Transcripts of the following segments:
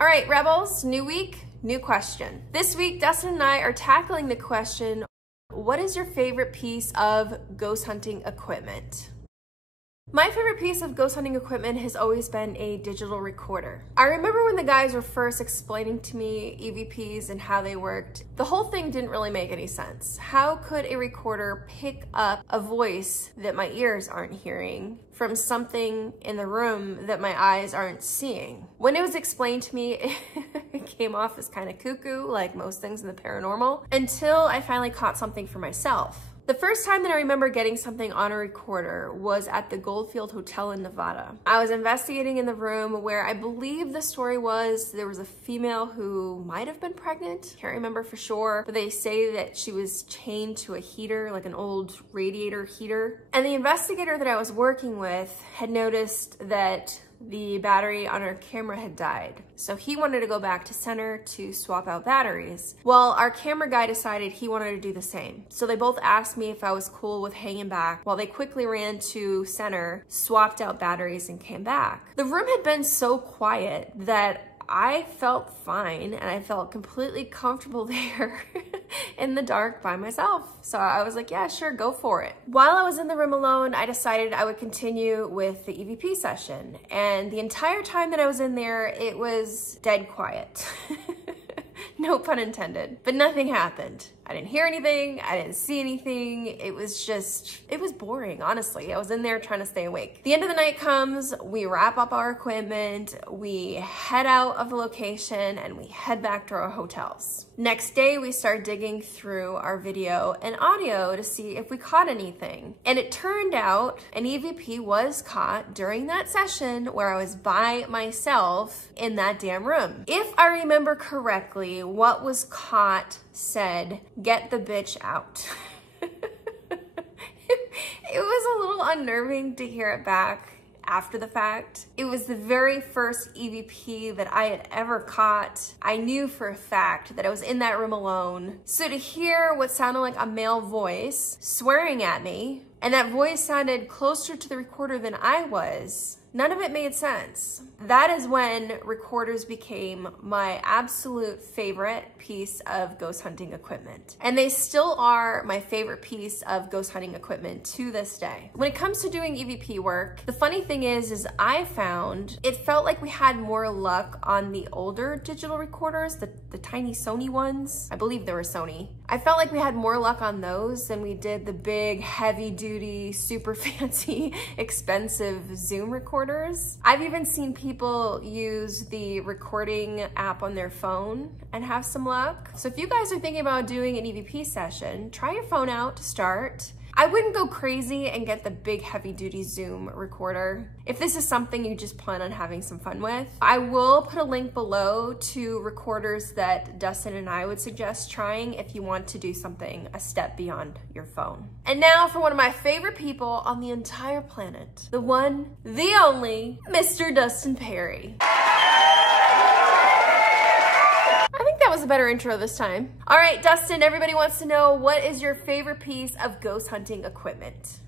All right, Rebels, new week, new question. This week, Dustin and I are tackling the question, what is your favorite piece of ghost hunting equipment? My favorite piece of ghost hunting equipment has always been a digital recorder. I remember when the guys were first explaining to me EVPs and how they worked, the whole thing didn't really make any sense. How could a recorder pick up a voice that my ears aren't hearing from something in the room that my eyes aren't seeing? When it was explained to me, it came off as kind of cuckoo, like most things in the paranormal, until I finally caught something for myself. The first time that I remember getting something on a recorder was at the Goldfield Hotel in Nevada. I was investigating in the room where I believe the story was there was a female who might have been pregnant. Can't remember for sure, but they say that she was chained to a heater, like an old radiator heater. And the investigator that I was working with had noticed that the battery on our camera had died. So he wanted to go back to center to swap out batteries. Well, our camera guy decided he wanted to do the same. So they both asked me if I was cool with hanging back while they quickly ran to center, swapped out batteries, and came back. The room had been so quiet that I felt fine and I felt completely comfortable there in the dark by myself. So I was like, yeah, sure, go for it. While I was in the room alone, I decided I would continue with the EVP session. And the entire time that I was in there, it was dead quiet. No pun intended, but nothing happened. I didn't hear anything, I didn't see anything. It was boring, honestly. I was in there trying to stay awake. The end of the night comes, we wrap up our equipment, we head out of the location, and we head back to our hotels. Next day, we start digging through our video and audio to see if we caught anything. And it turned out an EVP was caught during that session where I was by myself in that damn room. If I remember correctly, what was caught said, "Get the bitch out." It was a little unnerving to hear it back after the fact. It was the very first EVP that I had ever caught. I knew for a fact that I was in that room alone. So to hear what sounded like a male voice swearing at me, and that voice sounded closer to the recorder than I was, none of it made sense. That is when recorders became my absolute favorite piece of ghost hunting equipment. And they still are my favorite piece of ghost hunting equipment to this day. When it comes to doing EVP work, the funny thing is I found it felt like we had more luck on the older digital recorders, the tiny Sony ones. I believe they were Sony. I felt like we had more luck on those than we did the big, heavy duty, super fancy, expensive Zoom recorders. I've even seen people use the recording app on their phone and have some luck. So if you guys are thinking about doing an EVP session, try your phone out to start. I wouldn't go crazy and get the big heavy duty Zoom recorder. If this is something you just plan on having some fun with, I will put a link below to recorders that Dustin and I would suggest trying if you want to do something a step beyond your phone. And now for one of my favorite people on the entire planet, the one, the only, Mr. Dustin Pari. I think that was a better intro this time. All right, Dustin, everybody wants to know, what is your favorite piece of ghost hunting equipment?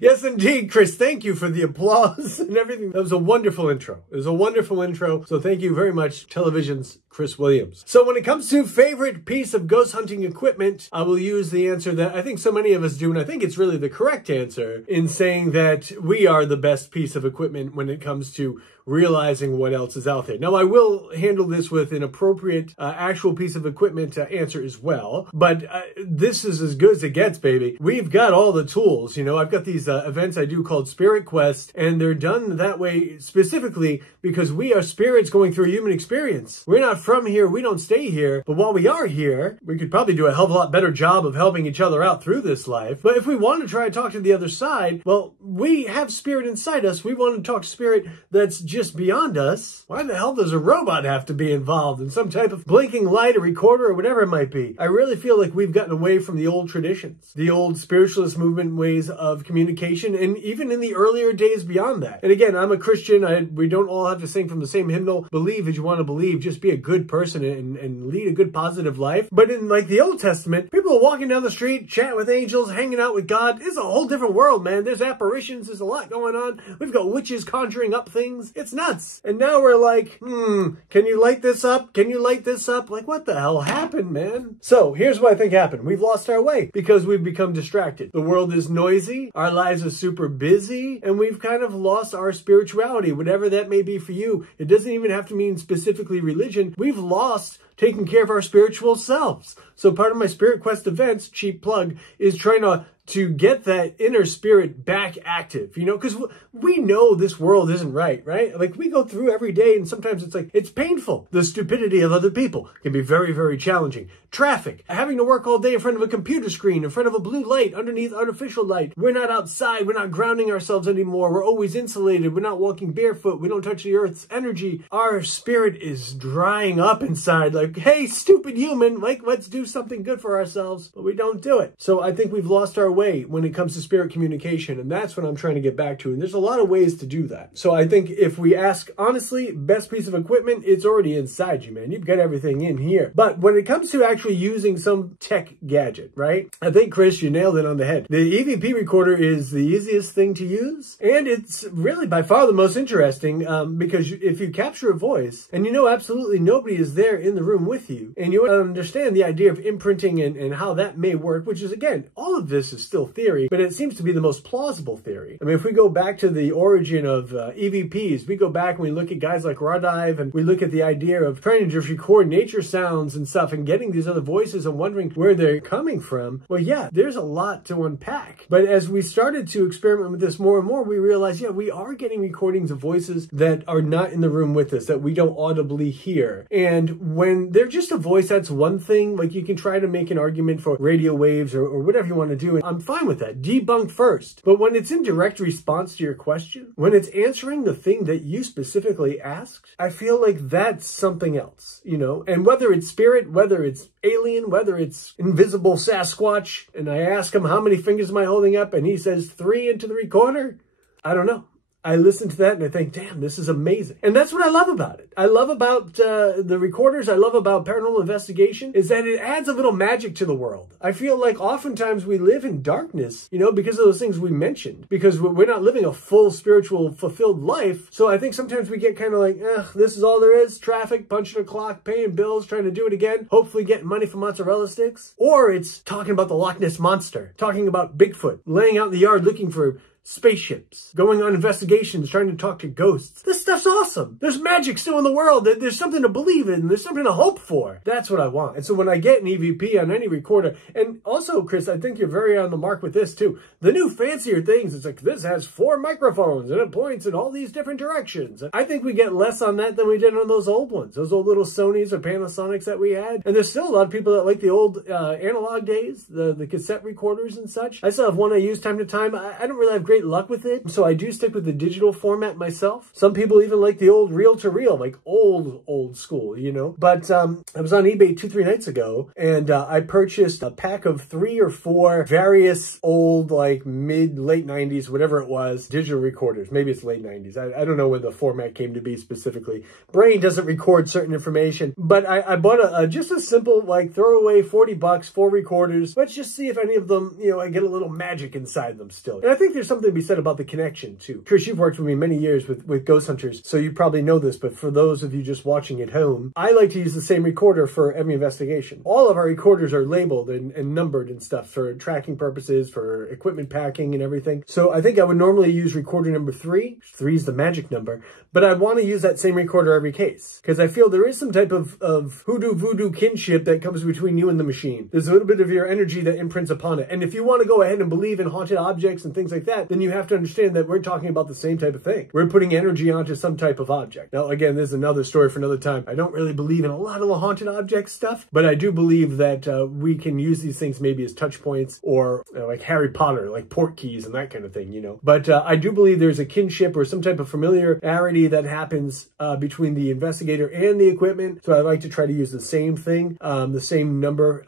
Yes, indeed, Kris. Thank you for the applause and everything. That was a wonderful intro. It was a wonderful intro. So thank you very much, television's Kris Williams. So when it comes to favorite piece of ghost hunting equipment, I will use the answer that I think so many of us do, and I think it's really the correct answer, in saying that we are the best piece of equipment when it comes to realizing what else is out there. Now, I will handle this with an appropriate actual piece of equipment answer as well, but this is as good as it gets, baby. We've got all the tools. You know, I've got these events I do called Spirit Quest, and they're done that way specifically because we are spirits going through a human experience. We're not from here, we don't stay here, but while we are here, we could probably do a hell of a lot better job of helping each other out through this life. But if we want to try to talk to the other side, well, we have spirit inside us. We want to talk to spirit that's just beyond us. Why the hell does a robot have to be involved in some type of blinking light, a recorder, or whatever it might be? I really feel like we've gotten away from the old traditions, the old spiritualist movement ways of communication, and even in the earlier days beyond that. And again, I'm a Christian. We don't all have to sing from the same hymnal. Believe as you want to believe. Just be a good person and lead a good, positive life. But in like the Old Testament, people are walking down the street, chatting with angels, hanging out with God. It's a whole different world, man. There's apparitions. There's a lot going on. We've got witches conjuring up things. It's nuts. And now we're like, can you light this up? Can you light this up? Like, what the hell happened, man? So here's what I think happened. We've lost our way because we've become distracted. The world is noisy. Our lives are super busy. And we've kind of lost our spirituality, whatever that may be for you. It doesn't even have to mean specifically religion. We've lost taking care of our spiritual selves. So part of my Spirit Quest events, cheap plug, is trying to get that inner spirit back active, you know, because we know this world isn't right? Like we go through every day and sometimes it's like, it's painful. The stupidity of other people can be very, very challenging. Traffic, having to work all day in front of a computer screen, in front of a blue light, underneath artificial light. We're not outside. We're not grounding ourselves anymore. We're always insulated. We're not walking barefoot. We don't touch the earth's energy. Our spirit is drying up inside like, hey, stupid human, like let's do something good for ourselves, but we don't do it. So I think we've lost our way when it comes to spirit communication, and that's what I'm trying to get back to. And there's a lot of ways to do that. So I think if we ask honestly, best piece of equipment, it's already inside you, man. You've got everything in here. But when it comes to actually using some tech gadget, right? I think, Chris, you nailed it on the head. The EVP recorder is the easiest thing to use, and it's really by far the most interesting because if you capture a voice and you know absolutely nobody is there in the room with you, and you understand the idea of imprinting and how that may work, which is, again, all of this is still theory, but it seems to be the most plausible theory. I mean, if we go back to the origin of EVPs, we go back and we look at guys like Radive, and we look at the idea of trying to just record nature sounds and stuff and getting these other voices and wondering where they're coming from. Well, yeah, there's a lot to unpack. But as we started to experiment with this more and more, we realized, yeah, we are getting recordings of voices that are not in the room with us, that we don't audibly hear. And when they're just a voice, that's one thing. Like, you can try to make an argument for radio waves or whatever you want to do. And I'm fine with that. Debunk first. But when it's in direct response to your question, when it's answering the thing that you specifically asked, I feel like that's something else, you know? And whether it's spirit, whether it's alien, whether it's invisible Sasquatch, and I ask him, how many fingers am I holding up? And he says 3 into the recorder. I don't know. I listen to that and I think, damn, this is amazing. And that's what I love about it. I love about the recorders, I love about paranormal investigation, is that it adds a little magic to the world. I feel like oftentimes we live in darkness, you know, because of those things we mentioned, because we're not living a full spiritual fulfilled life. So I think sometimes we get kind of like, this is all there is, traffic, punching a clock, paying bills, trying to do it again, hopefully getting money from mozzarella sticks. Or it's talking about the Loch Ness Monster, talking about Bigfoot, laying out in the yard looking for spaceships, going on investigations, trying to talk to ghosts. This stuff's awesome. There's magic still in the world. There's something to believe in. There's something to hope for. That's what I want. And so when I get an EVP on any recorder, and also, Chris, I think you're very on the mark with this too. The new fancier things, it's like, this has 4 microphones and it points in all these different directions. I think we get less on that than we did on those old ones, those old little Sonys or Panasonics that we had. And there's still a lot of people that like the old analog days, the cassette recorders and such. I still have one I use time to time. I don't really have great luck with it, so I do stick with the digital format myself. Some people even like the old reel-to-reel, like old school, you know. But I was on eBay 2-3 nights ago, and I purchased a pack of 3 or 4 various old, like late 90s, whatever it was, digital recorders. Maybe it's late 90s. I don't know when the format came to be specifically. Brain doesn't record certain information, but I bought just a simple, like, throwaway 40 bucks, 4 recorders. Let's just see if any of them, you know, I get a little magic inside them still. And I think there's something to be said about the connection too. Chris, you've worked with me many years with ghost hunters, so you probably know this, but for those of you just watching at home, I like to use the same recorder for every investigation. All of our recorders are labeled and numbered and stuff for tracking purposes, for equipment packing and everything. So I think I would normally use recorder number 3. 3 is the magic number, but I'd want to use that same recorder every case, because I feel there is some type of hoodoo voodoo kinship that comes between you and the machine. There's a little bit of your energy that imprints upon it. And if you want to go ahead and believe in haunted objects and things like that, then you have to understand that we're talking about the same type of thing. We're putting energy onto some type of object. Now, again, this is another story for another time. I don't really believe in a lot of the haunted object stuff, but I do believe that we can use these things maybe as touch points, or like Harry Potter, like port keys and that kind of thing, you know. But I do believe there's a kinship or some type of familiarity that happens between the investigator and the equipment. So I like to try to use the same thing, the same number,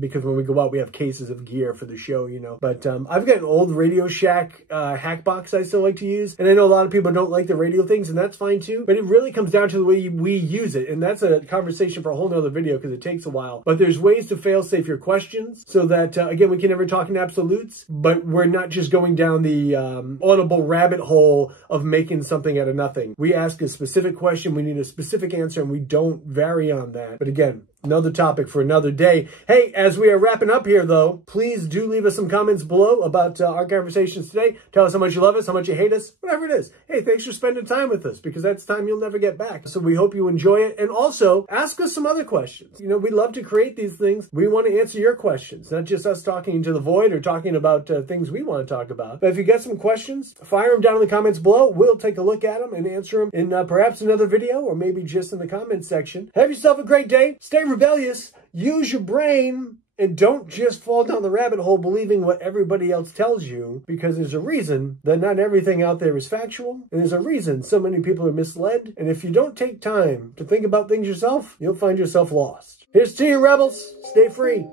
because when we go out, we have cases of gear for the show, you know. But I've got an old Radio Shack hack box I still like to use. And I know a lot of people don't like the radio things, and that's fine too. But it really comes down to the way we use it. And that's a conversation for a whole nother video because it takes a while. But there's ways to fail-safe your questions so that, again, we can never talk in absolutes, but we're not just going down the audible rabbit hole of making something out of nothing. We ask a specific question, we need a specific answer, and we don't vary on that. But again, another topic for another day. Hey, as we are wrapping up here, though, please do leave us some comments below about our conversations today. Tell us how much you love us, how much you hate us, whatever it is. Hey, thanks for spending time with us, because that's time you'll never get back. So we hope you enjoy it. And also, ask us some other questions. You know, we love to create these things. We want to answer your questions, not just us talking to the void or talking about things we want to talk about. But if you got some questions, fire them down in the comments below. We'll take a look at them and answer them in perhaps another video, or maybe just in the comments section. Have yourself a great day. Stay rebellious. Use your brain. And don't just fall down the rabbit hole believing what everybody else tells you, because there's a reason that not everything out there is factual. And there's a reason so many people are misled. And if you don't take time to think about things yourself, you'll find yourself lost. Here's to you, rebels. Stay free.